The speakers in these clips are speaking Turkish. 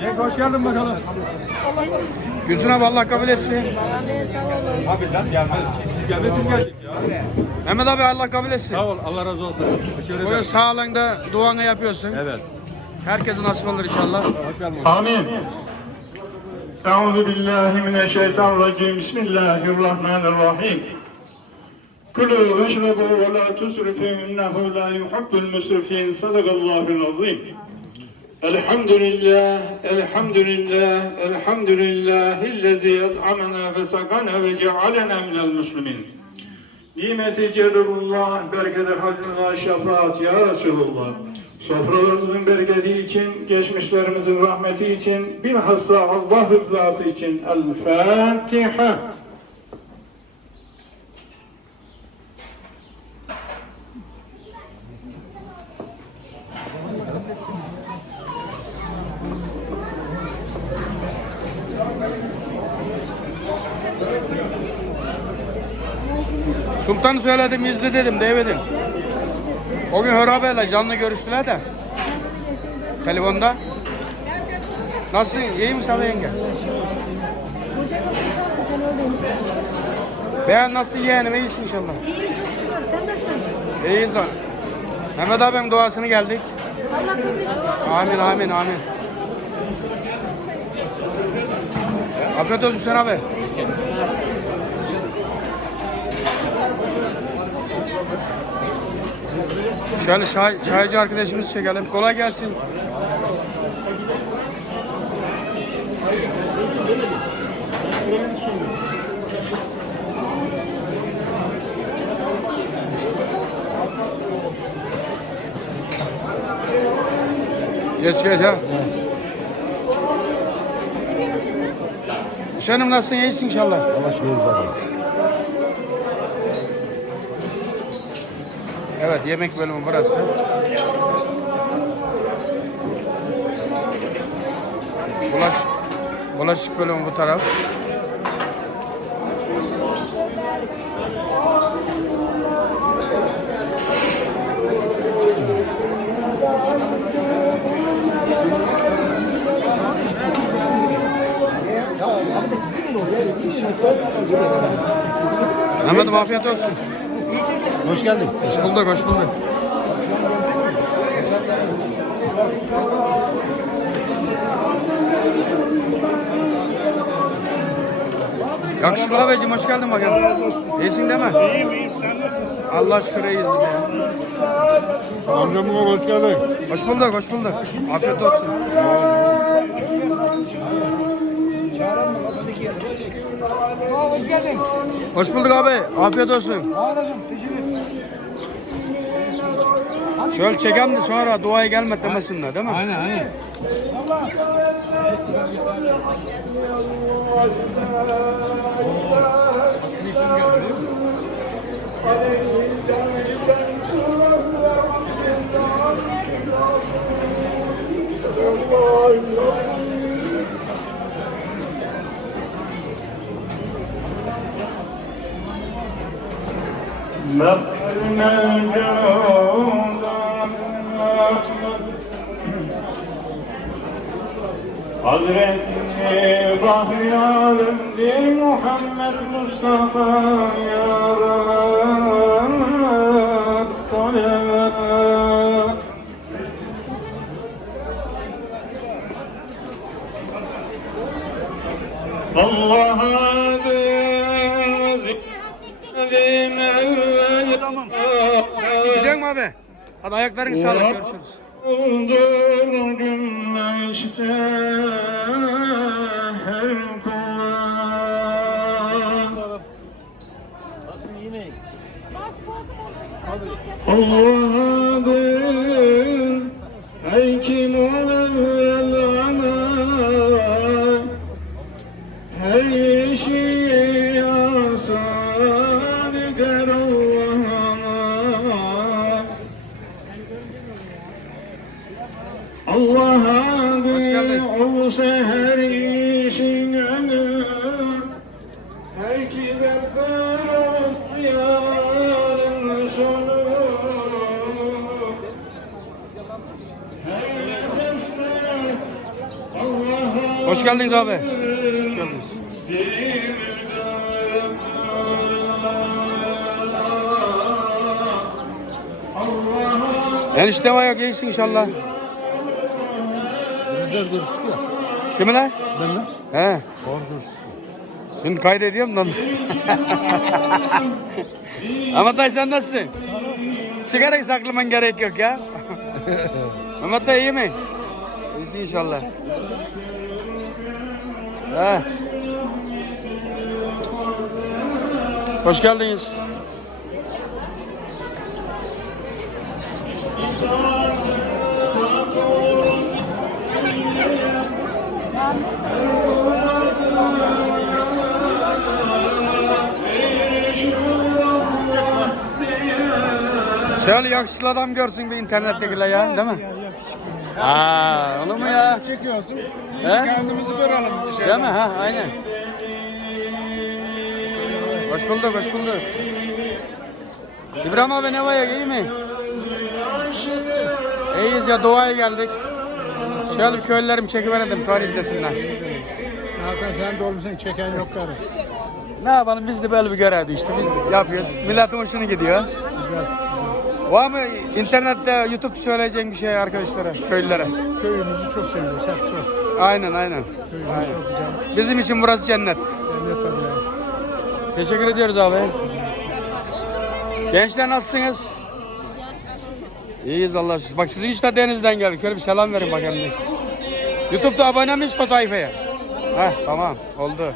Cenk hoş geldin bakalım. Gülsün abi Allah kabul etsin. Amin sağ olun. Abi can gelmez. Siz gelmedin geldik ya. Mehmet abi Allah kabul etsin. Sağ ol Allah razı olsun. Teşekkür Buyur ederim. sağlığında duanı yapıyorsun. Evet. Herkese nasip olur inşallah. Hoş geldin. Amin. Euzu billahi mineşşeytanirracim. Bismillahirrahmanirrahim. Kulu veşrebu ve la tusrifu innehu la yuhibbul musrifin. Sadakallahul azim. Elhamdülillah, elhamdülillah, elhamdülillahillezî et'amena ve sakana ve cealena minel muslimin. Nimeti celulullah, bereketi halilullah, şefaat ya Resulullah. Sofralarımızın bereketi için, geçmişlerimizin rahmeti için, bilhassa Allah rızası için. El-Fatiha. Sultan söyledim izle dedim demedim. O gün Hörabe'yle canlı görüştüler de. Telefonda. Nasılsın? İyi misin abi yenge? Beğen nasıl yeğenim? İyisin inşallah. İyiyim çok şükür. Sen nasılsın? İyiyiz lan. Mehmet abim duasını geldik. Allah kabul etsin. Amin amin amin. Afiyet olsun sen abi. Şöyle çay, çaycı arkadaşımızı çekelim. Kolay gelsin. Geç geç ha. Hüseyin'im nasılsın? İyisin inşallah. Allah şükür zaten. Evet yemek bölümü burası. Bulaş, bulaşık bölümü bu taraf. Mehmet'im afiyet olsun. Hoş geldin. Hoş bulduk, hoş bulduk. Yakışıklı abicim hoş geldin bakalım. İyisin değil mi? İyiyim iyiyim sen nasılsın? Allah şükür iyiyiz biz de. Amcamın oğlu hoş geldin. Hoş bulduk, hoş bulduk. Afiyet olsun. Hoş geldin. Hoş bulduk abi. Afiyet olsun. Şöyle çekelim de sonra duaya gelme demesinler değil mi? Aynen aynen. Hazreti Bahri Alemdi Muhammed Mustafa Ya Rab Salavat Allah aziz Azim evvel Gidecek mi abi? Hadi ayakların sağlık görüşürüz. Oldur cümleşse her kullan Allah'dır Ey kim ol Hoş geldiniz abi. Hoş geldiniz. Enişte var yok iyisin inşallah. Bizler görüştük ya. Kiminle? Benimle. He. Doğru görüştük. Şimdi kaydediyorum da. Ahmet dayı sen nasılsın? Sigarayı saklaman gerek yok ya. Ahmet dayı iyi mi? İyisin inşallah. He. Hoş geldiniz. Şöyle yakışıklı adam görsün bir internettekiler ya değil mi? Aa, olur mu ya? Çekiyorsun. He? Kendimizi görelim. Şey Değil mi? Ha, aynen. Hoş bulduk, hoş bulduk. İbrahim abi ne var ya, iyi mi? İyiyiz ya, doğaya geldik. Şöyle köylülerim çekiverelim, sonra izlesinler. Zaten sen de olmuşsun çeken yok karı. Ne yapalım, biz de böyle bir görevdi işte, biz de yapıyoruz. Milletin hoşuna gidiyor. Var mı internette, YouTube söyleyeceğin bir şey arkadaşlara, köylülere? Köyümüzü çok seviyoruz. Hep çok. Aynen, aynen. Köyümüz çok güzel. Bizim için burası cennet. Cennet tabii ya. Teşekkür ediyoruz abi. Gençler nasılsınız? İyiyiz Allah şükür. Bak sizin işte denizden geldik. Şöyle bir selam verin bakalım. bir. YouTube'da abone miyiz Spotify'a? Heh tamam oldu.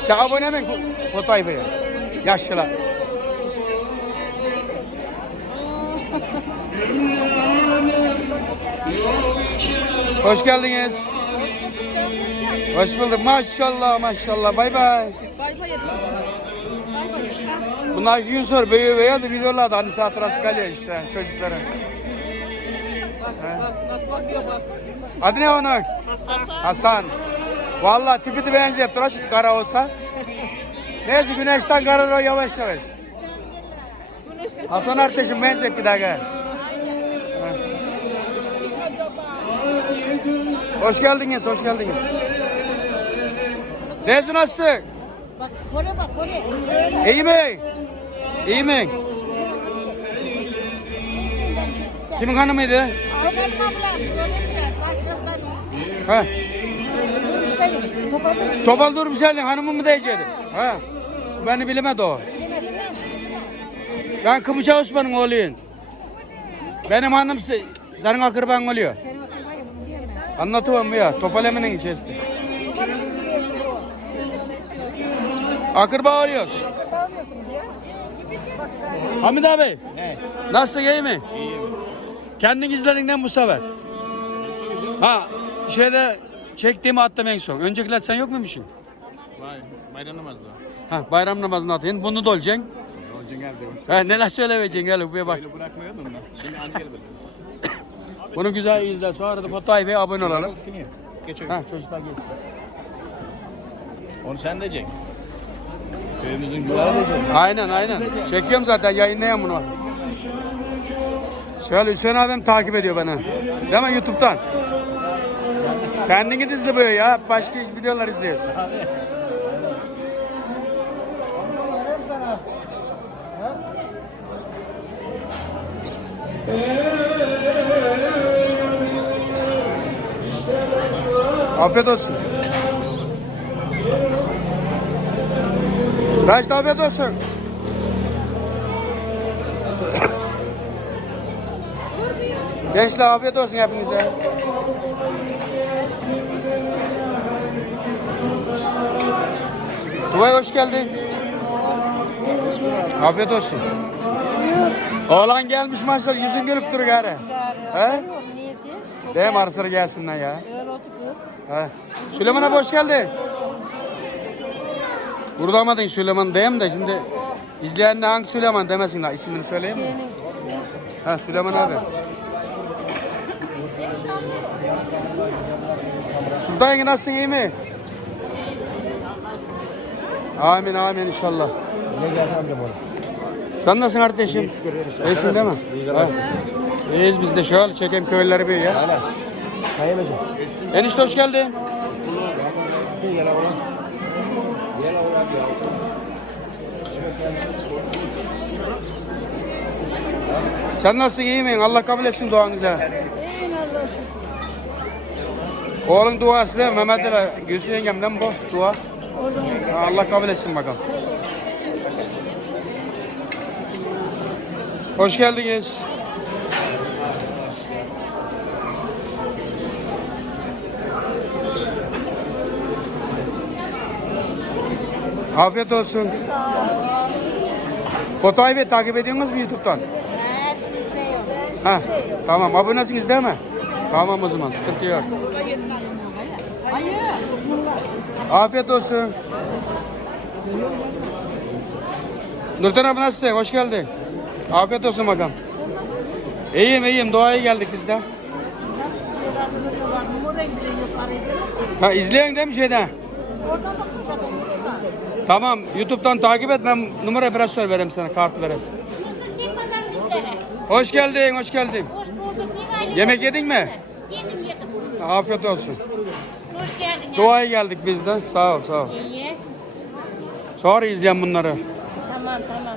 Sen abone mi Spotify'a? Yaşlılar. Hoş geldiniz. Hoş bulduk. Maşallah maşallah. Bay bay. Bunlar iki gün sonra böyle veya da videolarda hani hatırası kalıyor işte çocukların. He. Adı ne onun? Hasan. Vallahi tipi de benziyor. Tıraş kara olsa. Neyse güneşten kararıyor yavaş yavaş. Hasan arkadaşım benziyor bir dakika. Hoş geldiniz, hoş geldiniz. Neyse nasılsın? Bak Kore bak Kore. İyi mi? İyi mi? Kimin hanımıydı? Ayşem ablam. Ha, Görüşmeyin. Topladım. Topal Durmuşel'in hanımı mı diyecektim? Ha, beni bilemedi o. Ben Kıbrıs Osman'ın oğluyum. Benim hanım se- senin akraban oluyor. Senin bakın var ya bunu diyemem. Anlatıyorum ya, Topal Emin'in içerisinde. Bak sen. Hamid abi. Nasılsın iyi mi? İyiyim. Kendin izlediğinden bu sefer. Ha şeyde çektiğimi attım en son. Öncekiler sen yok muymuşsun? Vay. Bayram namazı. Ha bayram namazını atıyorsun. Bunu da olacaksın. Yolcun geldi. Ha neler söyleyeceksin gel buraya bak. Böyle bırakmıyordum da. Şimdi anca geldi. Bunu güzel izle. Sonra da fotoğrafı abone olalım. Geç Ha çocuklar gelsin. Onu sen de çek. Köyümüzün güzel de Aynen aynen. Çekiyorum zaten yayınlayayım bunu. Şöyle Hüseyin abim takip ediyor beni. Değil mi YouTube'dan? Kendini izle böyle ya. Başka videolar izliyoruz. Afiyet olsun. Raşit afiyet olsun. Gençler afiyet olsun hepinize. Duvay hoş geldin. Afiyet olsun. Oğlan gelmiş maşallah yüzün gülüp duruyor gari. He? Değil mi sıra gelsinler ya. He. Süleyman abi hoş geldin. Burada amadın Süleyman diyeyim de şimdi izleyenler hangi Süleyman demesinler ismini söyleyeyim mi? Ha Süleyman abi. Sultan nasılsın iyi mi? Amin amin inşallah. Sen nasılsın kardeşim? İyisin değil mi? İyiyiz biz de şöyle çekeyim köylüleri bir ya. Enişte hoş geldin. Sen nasılsın iyi misin? Allah kabul etsin duanızı. Oğlun duası değil? Mehmet Ali Gülsün yengemden bu dua. Allah kabul etsin bakalım. Hoş geldiniz. Afiyet olsun. Fotoğrafı takip ediyorsunuz mu YouTube'dan? Evet, izliyorum. Ha, tamam. Abonesiniz değil mi? Tamam o zaman. Sıkıntı yok. Afiyet olsun. Nurten abi nasılsın? Hoş geldin. Afiyet olsun bakalım. İyiyim iyiyim. Doğaya geldik biz de. Ha izleyen değil mi şeyden? Tamam. YouTube'dan takip et. Ben numara sonra vereyim sana. Kartı vereyim. Mısır çekmeden bizlere. Hoş geldin. Hoş geldin. Hoş bulduk. Yemek yedin mi? Yedim yedim. Afiyet olsun. Hoş geldin. ya. Doğaya geldik biz de. Sağ ol sağ ol. İyi. Sonra izleyen bunları. Tamam tamam.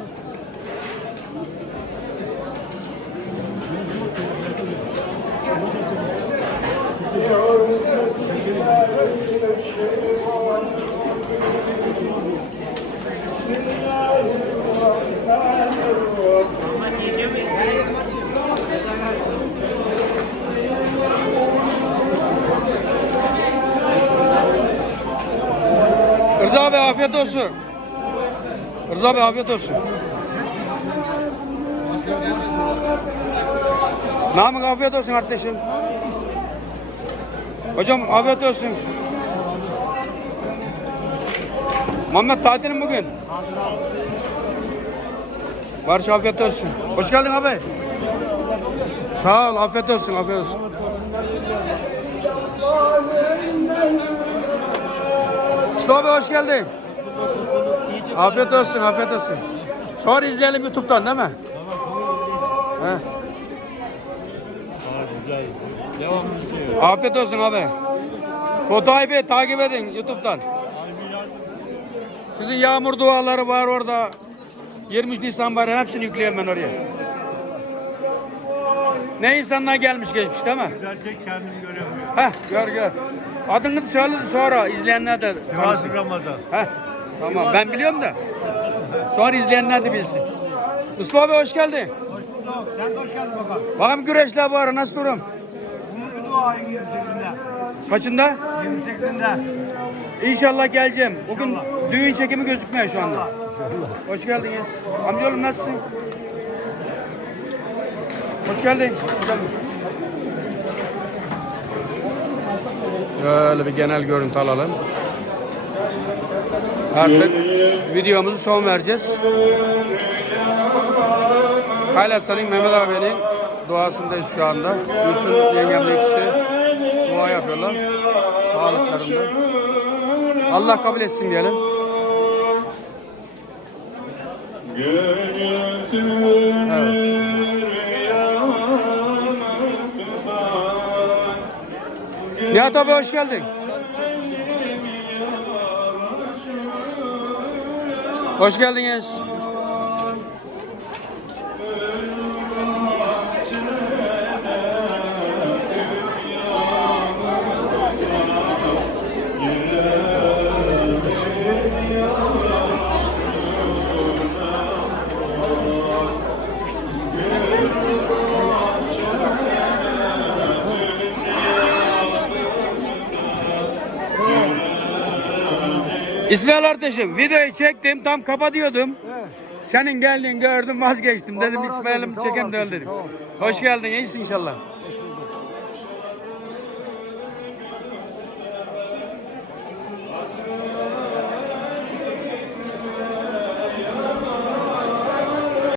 Rıza abi afiyet olsun. Rıza abi afiyet olsun. Namık afiyet olsun kardeşim. Hocam afiyet olsun. Muhammed tatilin bugün. Barış afiyet olsun. Hoş geldin abi. Sağ ol afiyet olsun afiyet olsun. Mustafa abi hoş geldin. Afiyet olsun, afiyet olsun. Sonra izleyelim YouTube'dan değil mi? He. Afiyet olsun abi. Fotoğrafı takip edin YouTube'dan. Sizin yağmur duaları var orada. 23 Nisan var hepsini yükleyeyim ben oraya. Ne insanlar gelmiş geçmiş değil mi? Gerçek kendini göremiyor. Heh gör gör. Adını söyle sonra izleyenler de tanısın. Ramazan. Heh, tamam ben biliyorum da. Sonra izleyenler de bilsin. Mustafa abi hoş geldin. Hoş bulduk. Sen de hoş geldin bakalım. Bakalım güreşler bu ara nasıl durum? Umutlu dua ayın 28'inde. Kaçında? 28'inde. İnşallah geleceğim. Bugün düğün çekimi gözükmüyor şu anda. Hoş geldiniz. Amcaoğlum nasılsın? Hoş geldin. Hoş geldin. Böyle bir genel görüntü alalım. Artık videomuzu son vereceğiz. Kaylasan'ın Mehmet abinin duasındayız şu anda. Gülsün yengemle ikisi dua yapıyorlar. Sağlıklarında. Allah kabul etsin diyelim. Nihat abi hoş geldin. Hoş geldiniz. İsmail kardeşim videoyu çektim tam kapatıyordum. Senin geldiğini gördüm vazgeçtim dedim İsmail'im çekem de dedim. Hoş geldin iyisin inşallah.